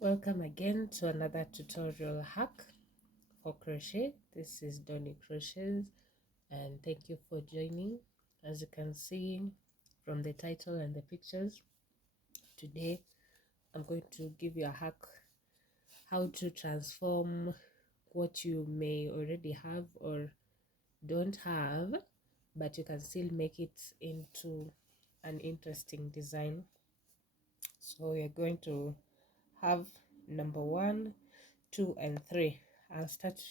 Welcome again to another tutorial hack for crochet. This is Donny Crochets and thank you for joining. As you can see from the title and the pictures, today I'm going to give you a hack how to transform what you may already have or don't have, but you can still make it into an interesting design. So we're going to have number 1, 2 and 3. I'll start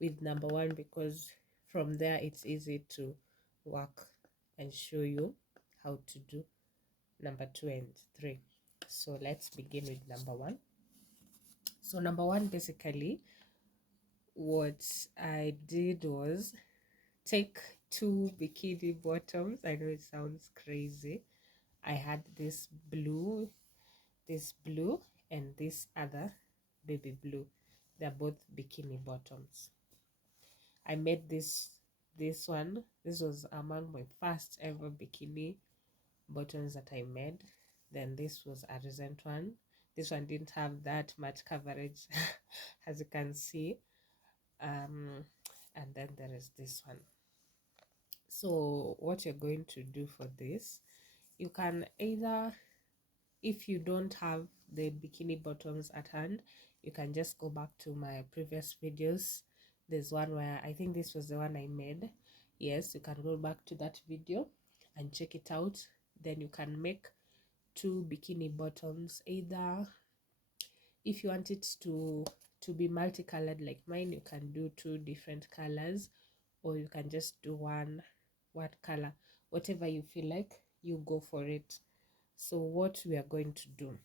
with number 1 because from there it's easy to work and show you how to do number 2 and 3. So let's begin with number 1. So number 1, basically what I did was take 2 bikini bottoms. I know it sounds crazy. I had this blue and this other baby blue. They're both bikini bottoms. I made this one. This was among my first ever bikini bottoms that I made. Then this was a recent one. This one didn't have that much coverage as you can see. And then there is this one. So what you're going to do for this, you can either, if you don't have the bikini bottoms at hand, you can just go back to my previous videos. There's one where I think this was the one I made. Yes, you can go back to that video and check it out. Then you can make 2 bikini bottoms. Either if you want it to be multicolored like mine, you can do 2 different colors, or you can just do one color. Whatever you feel like, you go for it. So what we are going to do,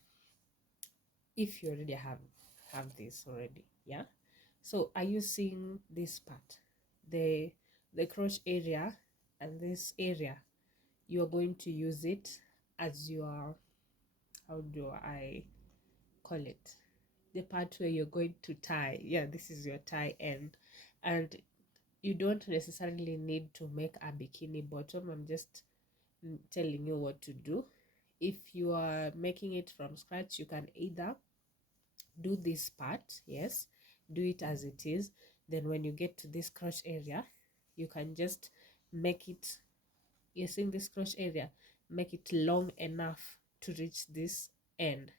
if you already have this already, yeah, so are you seeing this part, the crotch area and this area? You are going to use it as your, how do I call it, the part where you're going to tie. Yeah, this is your tie end, and you don't necessarily need to make a bikini bottom. I'm just telling you what to do. If you are making it from scratch, you can either do this part, yes, do it as it is. Then when you get to this crotch area, you can just make it, using this crotch area, make it long enough to reach this end.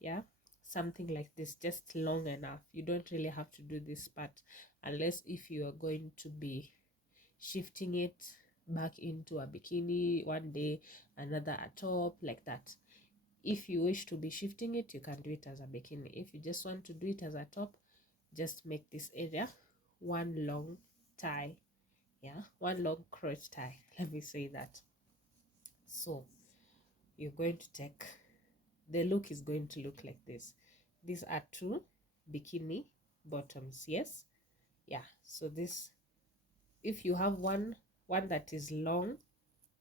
Yeah, something like this, just long enough. You don't really have to do this part unless if you are going to be shifting it back into a bikini one day, another a top, like that. If you wish to be shifting it, you can do it as a bikini. If you just want to do it as a top, just make this area one long tie. Yeah, one long crotch tie, let me say that. So you're going to take, the look is going to look like this. These are 2 bikini bottoms, yes. Yeah, so this, if you have one that is long,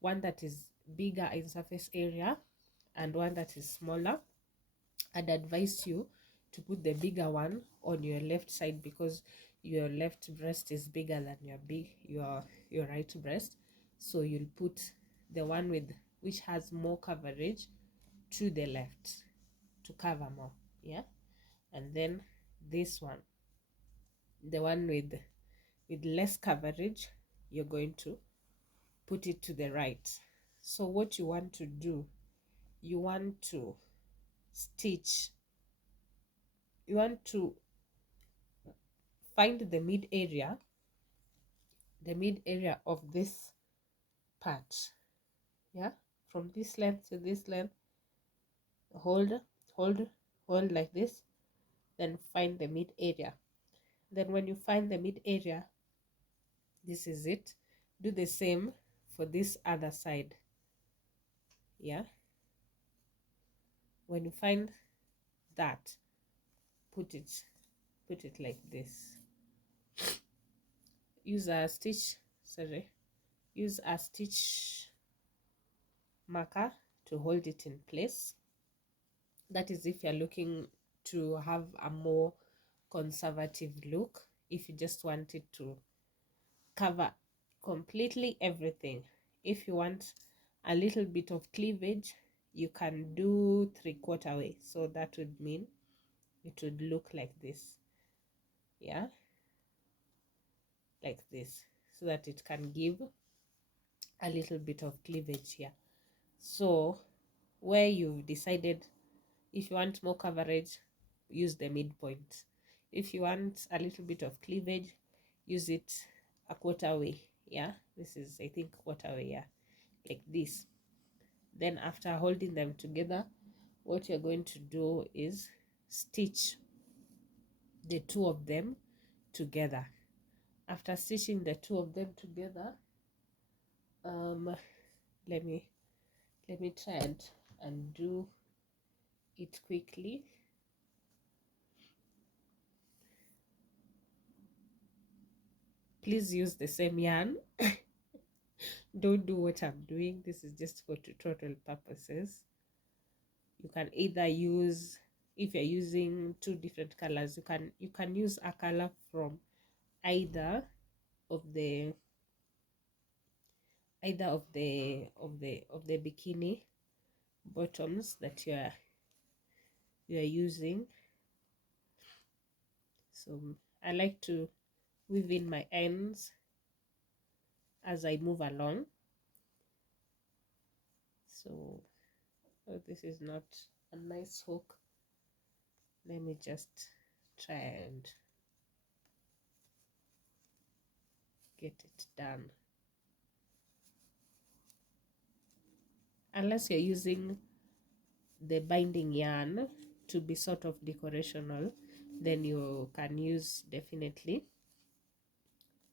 one that is bigger in surface area, and one that is smaller, I'd advise you to put the bigger one on your left side, because your left breast is bigger than your right breast. So you'll put the one with which has more coverage to the left to cover more, yeah. And then this one, the one with less coverage, you're going to put it to the right. So what you want to do, you want to stitch, you want to find the mid area of this part, yeah, from this length to this length. Hold like this, then find the mid area. Then when you find the mid area, this is it. Do the same for this other side, yeah. When you find that, put it like this. Use a stitch marker to hold it in place. That is if you're looking to have a more conservative look. If you just want it to cover completely everything, if you want a little bit of cleavage, you can do 3/4 way. So that would mean it would look like this. Yeah, like this, so that it can give a little bit of cleavage here. So where you've decided if you want more coverage, use the midpoint. If you want a little bit of cleavage, use it a quarter way. Yeah, this is, I think, quarter way. Yeah, like this. Then after holding them together, what you're going to do is stitch the two of them together. After stitching the two of them together, let me try and undo it quickly. Please use the same yarn. Don't do what I'm doing. This is just for tutorial purposes. You can either use, if you're using two different colors, you can use a color from either of the bikini bottoms that you're using. So I like to weave in my ends as I move along. So this is not a nice hook. Let me just try and get it done. Unless you're using the binding yarn to be sort of decorational, then you can use definitely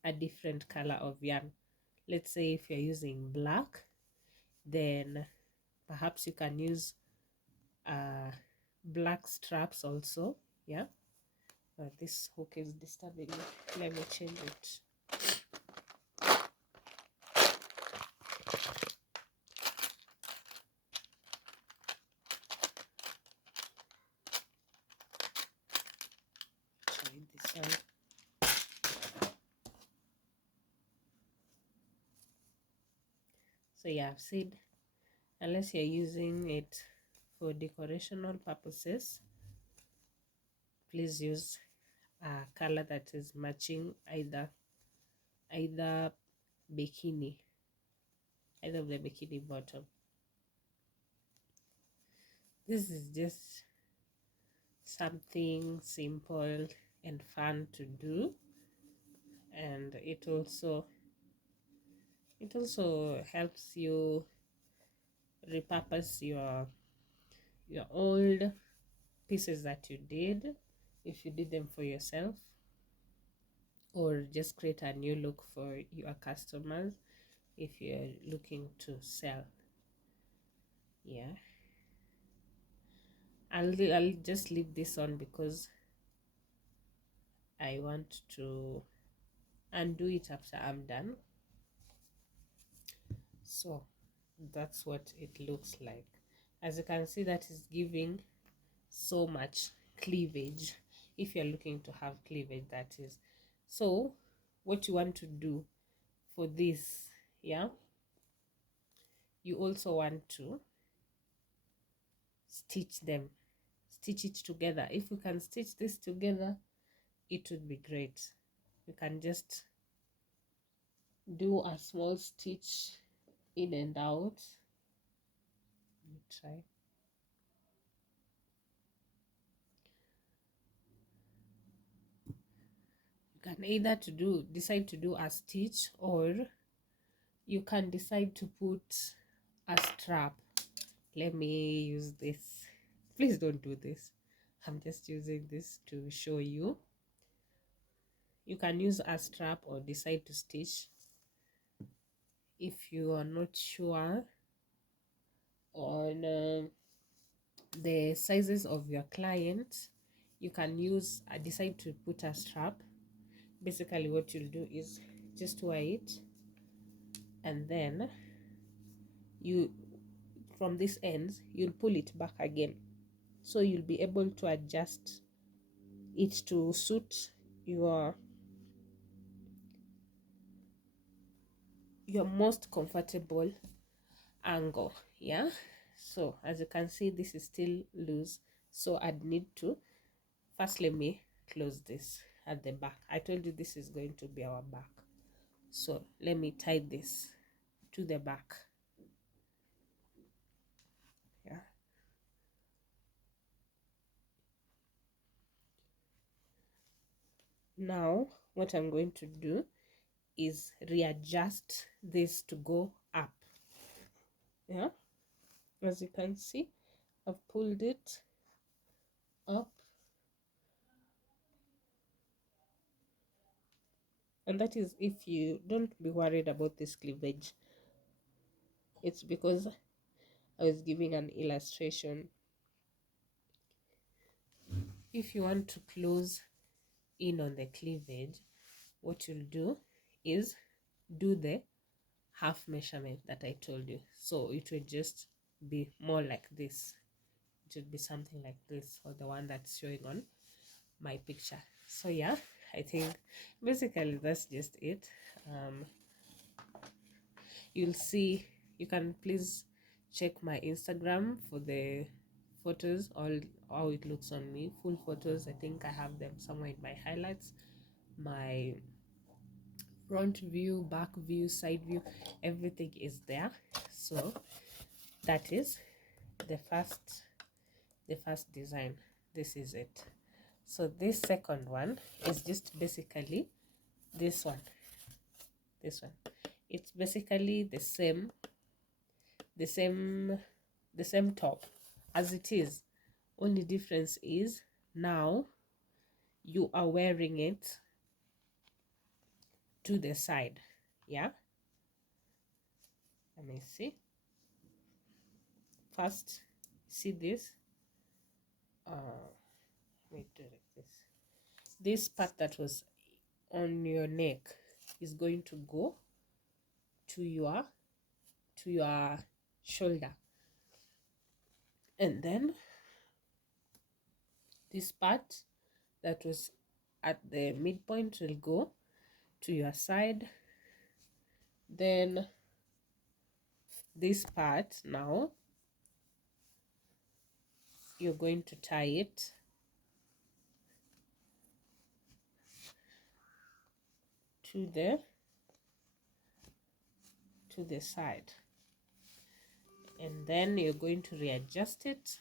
a different color of yarn. Let's say if you're using black, then perhaps you can use black straps also. Yeah, this hook is disturbing me. Let me change it. Try this one. So yeah, I've said unless you're using it for decorational purposes, please use a color that is matching either bikini, either of the bikini bottom. This is just something simple and fun to do, and it also helps you repurpose your old pieces that you did, if you did them for yourself, or just create a new look for your customers if you're looking to sell. Yeah, I'll just leave this on because I want to undo it after I'm done. So that's what it looks like. As you can see, that is giving so much cleavage. If you're looking to have cleavage, that is. So what you want to do for this, yeah, you also want to stitch it together. If you can stitch this together, it would be great. You can just do a small stitch in and out. Let me try. You can either decide to do a stitch, or you can decide to put a strap. Let me use this. Please don't do this. I'm just using this to show you. You can use a strap or decide to stitch. If you are not sure on the sizes of your client, you can decide to put a strap. Basically what you'll do is just wear it, and then you, from this end, you'll pull it back again, so you'll be able to adjust it to suit your most comfortable angle. Yeah, so as you can see, this is still loose, so I'd need to first let me close this at the back. I told you this is going to be our back, so let me tie this to the back. Yeah, now what I'm going to do is readjust this to go up. Yeah, as you can see, I've pulled it up, and that is if you don't be worried about this cleavage. It's because I was giving an illustration. If you want to close in on the cleavage, what you'll do is do the half measurement that I told you. So it will just be more like this. It will be something like this, or the one that's showing on my picture. So yeah, I think basically that's just it. You'll see, you can please check my Instagram for the photos, all how it looks on me, full photos. I think I have them somewhere in my highlights, my front view, back view, side view, everything is there. So that is the first design. This is it. So this second one is just basically this one. It's basically the same top as it is. Only difference is now you are wearing it to the side. Yeah, let me see. First, see this, let me do like this part that was on your neck is going to go to your shoulder, and then this part that was at the midpoint will go to your side. Then this part, now you're going to tie it to the side, and then you're going to readjust it.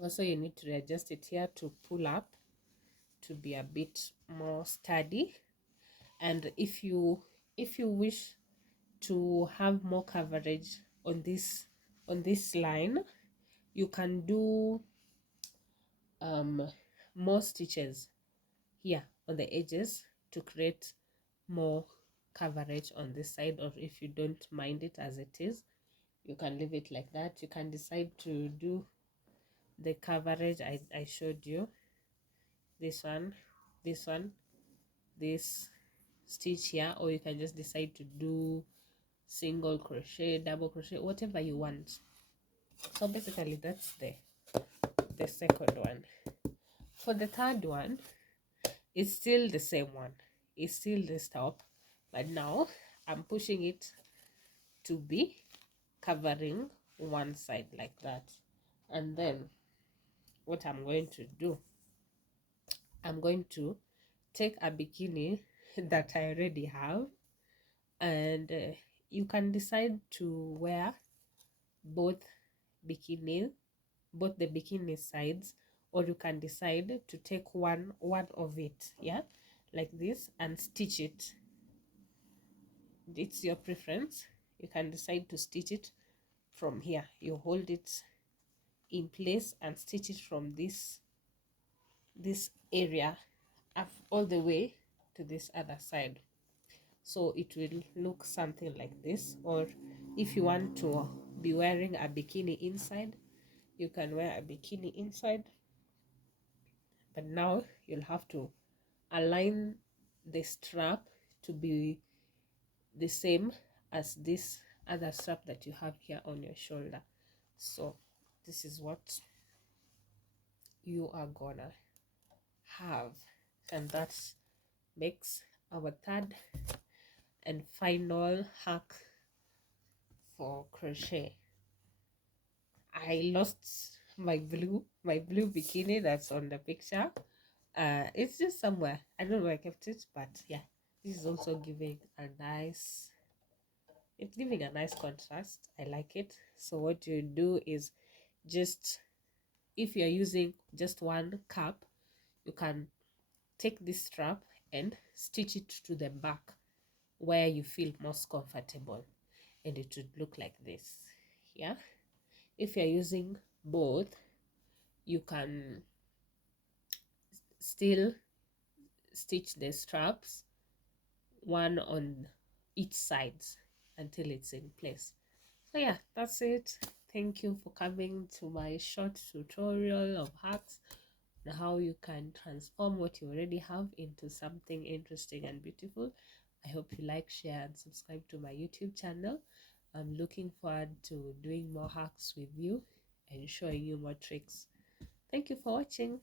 Also, you need to readjust it here to pull up to be a bit more sturdy. And if you wish to have more coverage on this line, you can do more stitches here on the edges to create more coverage on this side. Or if you don't mind it as it is, you can leave it like that. You can decide to do the coverage I showed you, this one, this stitch here, or you can just decide to do single crochet, double crochet, whatever you want. So basically that's the second one. For the third one, it's still the same one, it's still this top, but now I'm pushing it to be covering one side like that. And then what I'm going to do, I'm going to take a bikini that I already have, and you can decide to wear both the bikini sides, or you can decide to take one of it, yeah, like this, and stitch it. It's your preference. You can decide to stitch it from here. You hold it in place and stitch it from this area up all the way to this other side, so it will look something like this. Or if you want to be wearing a bikini inside, you can wear a bikini inside, but now you'll have to align the strap to be the same as this other strap that you have here on your shoulder. So this is what you are gonna have, and that makes our third and final hack for crochet. I lost my blue bikini that's on the picture. It's just somewhere, I don't know where I kept it, but yeah, this is also giving a nice, it's giving a nice contrast. I like it. So what you do is just, if you're using just one cap, you can take this strap and stitch it to the back where you feel most comfortable, and it would look like this. Yeah, if you're using both, you can still stitch the straps one on each side until it's in place. So yeah, that's it. Thank you for coming to my short tutorial of hacks on how you can transform what you already have into something interesting and beautiful. I hope you like, share, and subscribe to my YouTube channel. I'm looking forward to doing more hacks with you and showing you more tricks. Thank you for watching.